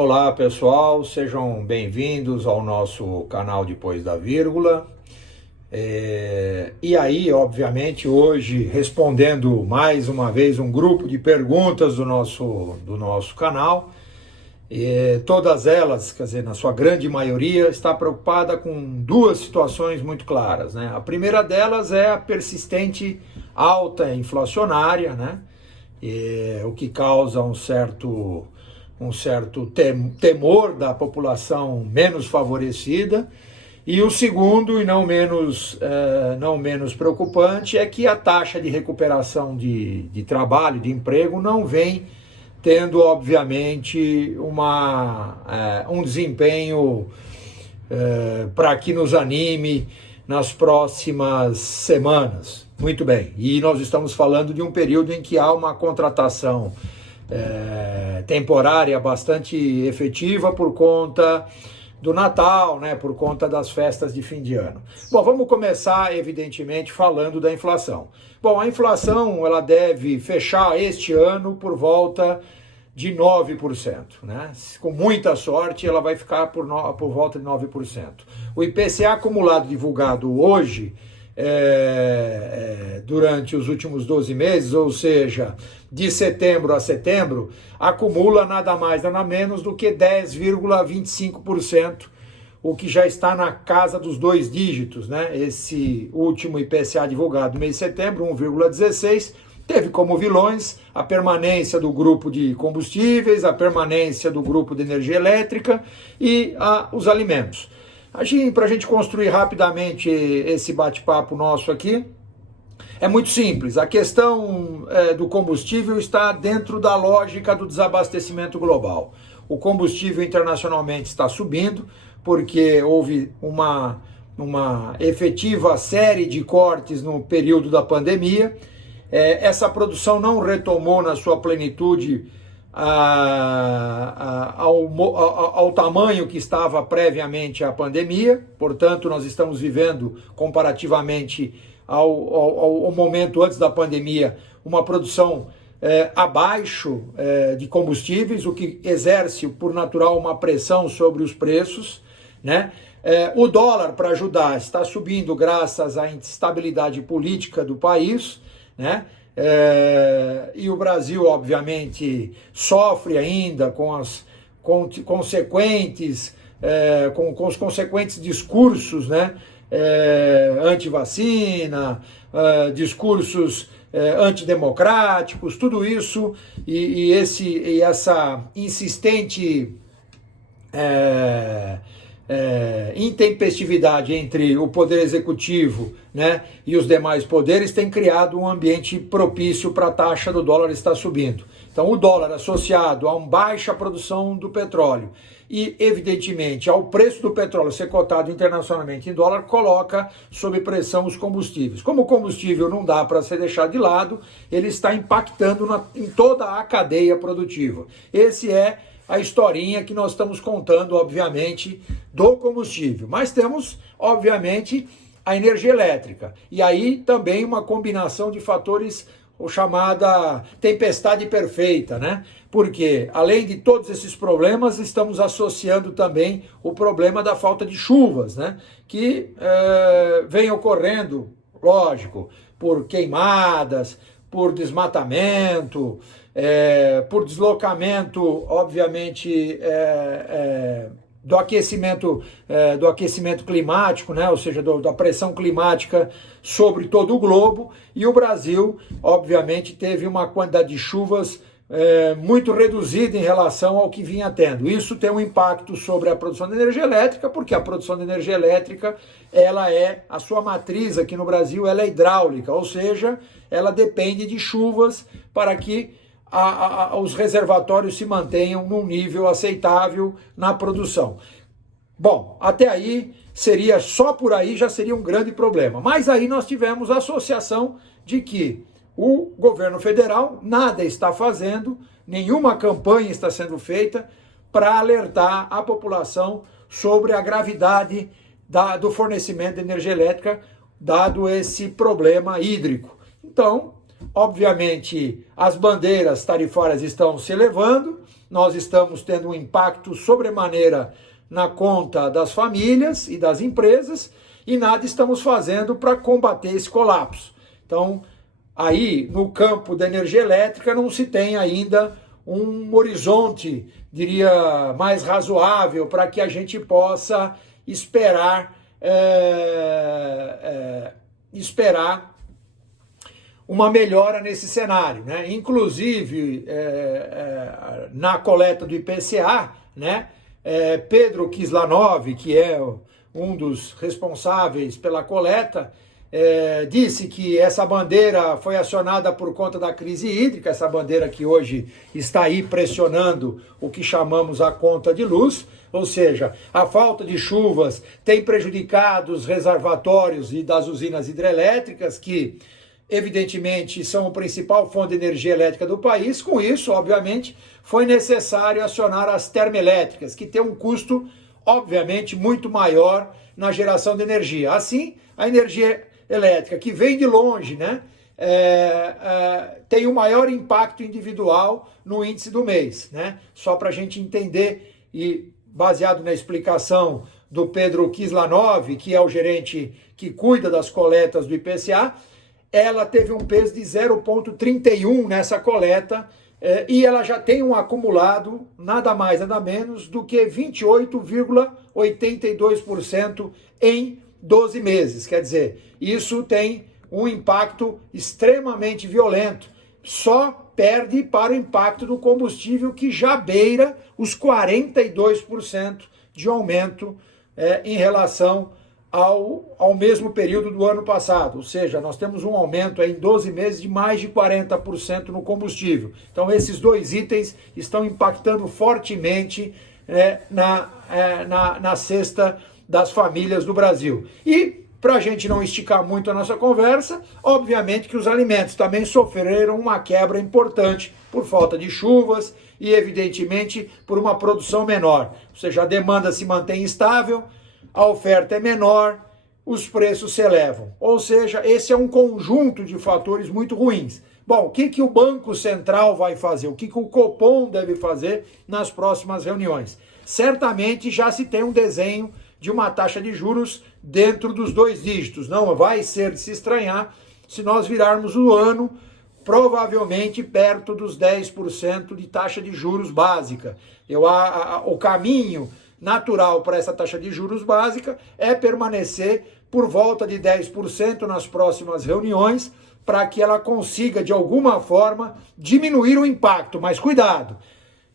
Olá pessoal, sejam bem-vindos ao nosso canal Depois da Vírgula. E aí, obviamente, hoje respondendo mais uma vez um grupo de perguntas do nosso canal. Todas elas, quer dizer, na sua grande maioria, está preocupada com duas situações muito claras, né? A primeira delas é a persistente alta inflacionária, né? O que causa um certo temor da população menos favorecida. E o segundo, e não menos preocupante, é que a taxa de recuperação de trabalho, de emprego, não vem tendo, obviamente, um desempenho para que nos anime nas próximas semanas. Muito bem, e nós estamos falando de um período em que há uma contratação temporária bastante efetiva por conta do Natal, né, por conta das festas de fim de ano. Bom, vamos começar, evidentemente, falando da inflação. Bom, a inflação ela deve fechar este ano por volta de 9%, né? Com muita sorte, ela vai ficar por volta de 9%. O IPCA acumulado divulgado hoje, durante os últimos 12 meses, ou seja, de setembro a setembro, acumula nada mais, nada menos do que 10,25%, o que já está na casa dos dois dígitos, né? Esse último IPCA divulgado no mês de setembro, 1,16%, teve como vilões a permanência do grupo de combustíveis, a permanência do grupo de energia elétrica e os alimentos. Para a gente construir rapidamente esse bate-papo nosso aqui, é muito simples. A questão do combustível está dentro da lógica do desabastecimento global. O combustível internacionalmente está subindo porque houve uma efetiva série de cortes no período da pandemia. Essa produção não retomou na sua plenitude ao tamanho que estava previamente à pandemia. Portanto, nós estamos vivendo, comparativamente ao momento antes da pandemia, uma produção abaixo de combustíveis, o que exerce, por natural, uma pressão sobre os preços, né? O dólar, para ajudar, está subindo graças à instabilidade política do país, né? E o Brasil, obviamente, sofre ainda com os consequentes discursos, né? Anti-vacina, discursos antidemocráticos, tudo isso e essa insistente intempestividade entre o poder executivo, né, e os demais poderes tem criado um ambiente propício para a taxa do dólar estar subindo. Então o dólar associado a uma baixa produção do petróleo e, evidentemente, ao preço do petróleo ser cotado internacionalmente em dólar, coloca sob pressão os combustíveis. Como o combustível não dá para ser deixado de lado, ele está impactando em toda a cadeia produtiva. Esse é a historinha que nós estamos contando, obviamente, do combustível. Mas temos, obviamente, a energia elétrica. E aí também uma combinação de fatores, o chamada tempestade perfeita, né? Porque, além de todos esses problemas, estamos associando também o problema da falta de chuvas, né? Que vem ocorrendo, lógico, por queimadas, por desmatamento, por deslocamento, obviamente, do aquecimento climático, né? Ou seja, da pressão climática sobre todo o globo, e o Brasil, obviamente, teve uma quantidade de chuvas muito reduzida em relação ao que vinha tendo. Isso tem um impacto sobre a produção de energia elétrica, porque a produção de energia elétrica, a sua matriz aqui no Brasil, ela é hidráulica, ou seja, ela depende de chuvas para que os reservatórios se mantenham num nível aceitável na produção. Bom, até aí só por aí já seria um grande problema. Mas aí nós tivemos a associação de que o governo federal nada está fazendo, nenhuma campanha está sendo feita para alertar a população sobre a gravidade do fornecimento de energia elétrica, dado esse problema hídrico. Então, obviamente, as bandeiras tarifárias estão se elevando, nós estamos tendo um impacto sobremaneira na conta das famílias e das empresas e nada estamos fazendo para combater esse colapso. Então, aí no campo da energia elétrica não se tem ainda um horizonte, diria, mais razoável para que a gente possa esperar uma melhora nesse cenário, né? Inclusive, na coleta do IPCA, né? Pedro Kislanov, que é um dos responsáveis pela coleta, disse que essa bandeira foi acionada por conta da crise hídrica, essa bandeira que hoje está aí pressionando o que chamamos a conta de luz, ou seja, a falta de chuvas tem prejudicado os reservatórios e das usinas hidrelétricas, que evidentemente são a principal fonte de energia elétrica do país. Com isso, obviamente, foi necessário acionar as termoelétricas, que tem um custo, obviamente, muito maior na geração de energia. Assim, a energia elétrica, que vem de longe, né, tem o maior impacto individual no índice do mês, né? Só para a gente entender, e baseado na explicação do Pedro Kislanov, que é o gerente que cuida das coletas do IPCA, ela teve um peso de 0,31 nessa coleta, e ela já tem um acumulado, nada mais, nada menos, do que 28,82% em 12 meses. Quer dizer, isso tem um impacto extremamente violento. Só perde para o impacto do combustível, que já beira os 42% de aumento em relação ao mesmo período do ano passado. Ou seja, nós temos um aumento em 12 meses de mais de 40% no combustível. Então, esses dois itens estão impactando fortemente na cesta das famílias do Brasil. E, para a gente não esticar muito a nossa conversa, obviamente que os alimentos também sofreram uma quebra importante por falta de chuvas e, evidentemente, por uma produção menor. Ou seja, a demanda se mantém estável, a oferta é menor, os preços se elevam. Ou seja, esse é um conjunto de fatores muito ruins. Bom, o que o Banco Central vai fazer? O que o Copom deve fazer nas próximas reuniões? Certamente já se tem um desenho de uma taxa de juros dentro dos 2 dígitos. Não vai ser de se estranhar se nós virarmos o ano provavelmente perto dos 10% de taxa de juros básica. O caminho natural para essa taxa de juros básica é permanecer por volta de 10% nas próximas reuniões, para que ela consiga, de alguma forma, diminuir o impacto. Mas cuidado!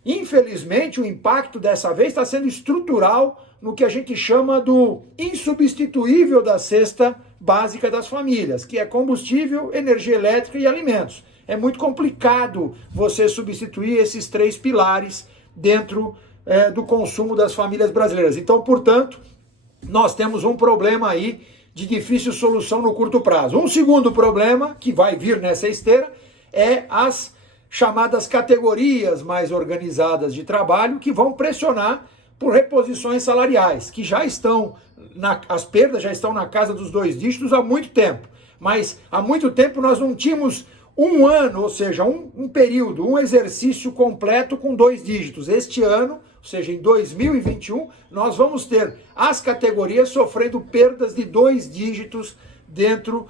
Infelizmente, o impacto dessa vez está sendo estrutural no que a gente chama do insubstituível da cesta básica das famílias, que é combustível, energia elétrica e alimentos. É muito complicado você substituir esses 3 pilares dentro do consumo das famílias brasileiras. Então, portanto, nós temos um problema aí de difícil solução no curto prazo. Um segundo problema que vai vir nessa esteira é as chamadas categorias mais organizadas de trabalho, que vão pressionar por reposições salariais, que já estão, as perdas já estão na casa dos 2 dígitos há muito tempo. Mas há muito tempo nós não tínhamos um ano, ou seja, um período, um exercício completo com 2 dígitos. Este ano, ou seja, em 2021, nós vamos ter as categorias sofrendo perdas de 2 dígitos dentro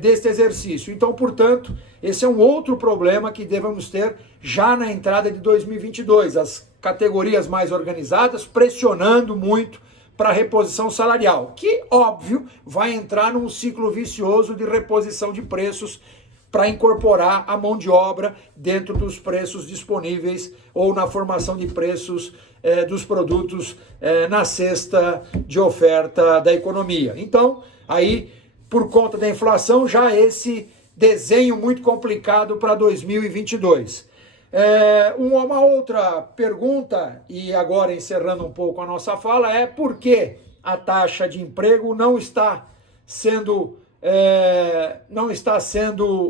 deste exercício. Então, portanto, esse é um outro problema que devemos ter já na entrada de 2022. As categorias mais organizadas pressionando muito para a reposição salarial, que, óbvio, vai entrar num ciclo vicioso de reposição de preços para incorporar a mão de obra dentro dos preços disponíveis ou na formação de preços dos produtos na cesta de oferta da economia. Então, aí, por conta da inflação, já esse desenho muito complicado para 2022. Uma outra pergunta, e agora encerrando um pouco a nossa fala, é por que a taxa de emprego não está sendo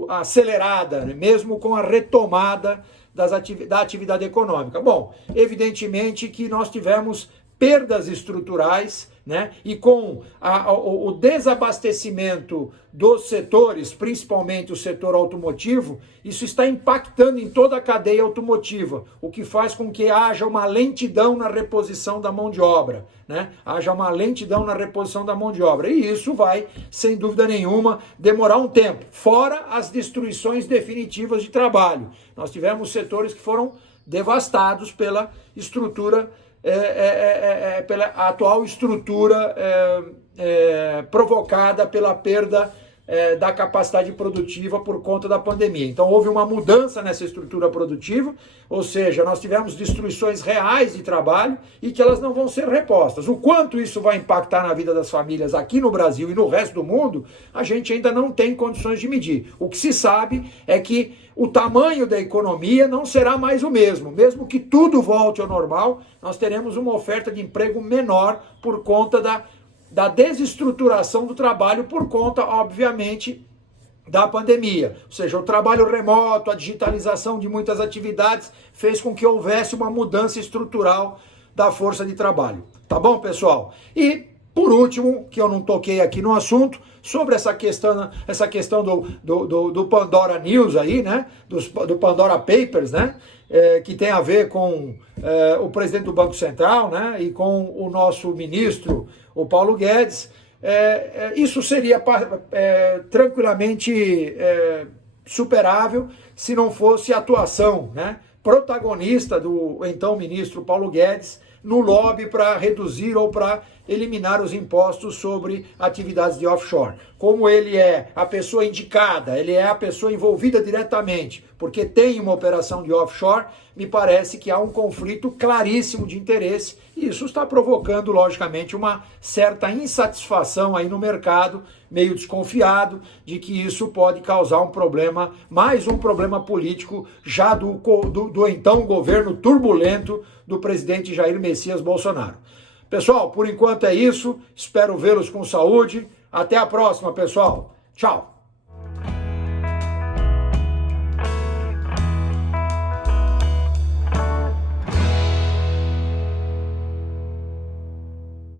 acelerada, né, mesmo com a retomada da atividade econômica? Bom, evidentemente que nós tivemos perdas estruturais né? E com o desabastecimento dos setores, principalmente o setor automotivo, isso está impactando em toda a cadeia automotiva, o que faz com que haja uma lentidão na reposição da mão de obra, né? Haja uma lentidão na reposição da mão de obra. E isso vai, sem dúvida nenhuma, demorar um tempo, fora as destruições definitivas de trabalho. Nós tivemos setores que foram devastados pela estrutura, pela atual estrutura provocada pela perda da capacidade produtiva por conta da pandemia. Então houve uma mudança nessa estrutura produtiva, ou seja, nós tivemos destruições reais de trabalho e que elas não vão ser repostas. O quanto isso vai impactar na vida das famílias aqui no Brasil e no resto do mundo, a gente ainda não tem condições de medir. O que se sabe é que o tamanho da economia não será mais o mesmo. Mesmo que tudo volte ao normal, nós teremos uma oferta de emprego menor por conta da desestruturação do trabalho, por conta, obviamente, da pandemia. Ou seja, o trabalho remoto, a digitalização de muitas atividades fez com que houvesse uma mudança estrutural da força de trabalho. Tá bom, pessoal? E, por último, que eu não toquei aqui no assunto, sobre essa questão do Pandora News aí, né? Do Pandora Papers, né? Que tem a ver com o presidente do Banco Central, né? E com o nosso ministro, o Paulo Guedes. Isso seria tranquilamente superável se não fosse a atuação, né, protagonista do então ministro Paulo Guedes no lobby para reduzir ou para eliminar os impostos sobre atividades de offshore. Como ele é a pessoa indicada, ele é a pessoa envolvida diretamente, porque tem uma operação de offshore, me parece que há um conflito claríssimo de interesse e isso está provocando, logicamente, uma certa insatisfação aí no mercado, meio desconfiado de que isso pode causar um problema, mais um problema político já do então governo turbulento do presidente Jair Messias Bolsonaro. Pessoal, por enquanto é isso. Espero vê-los com saúde. Até a próxima, pessoal. Tchau.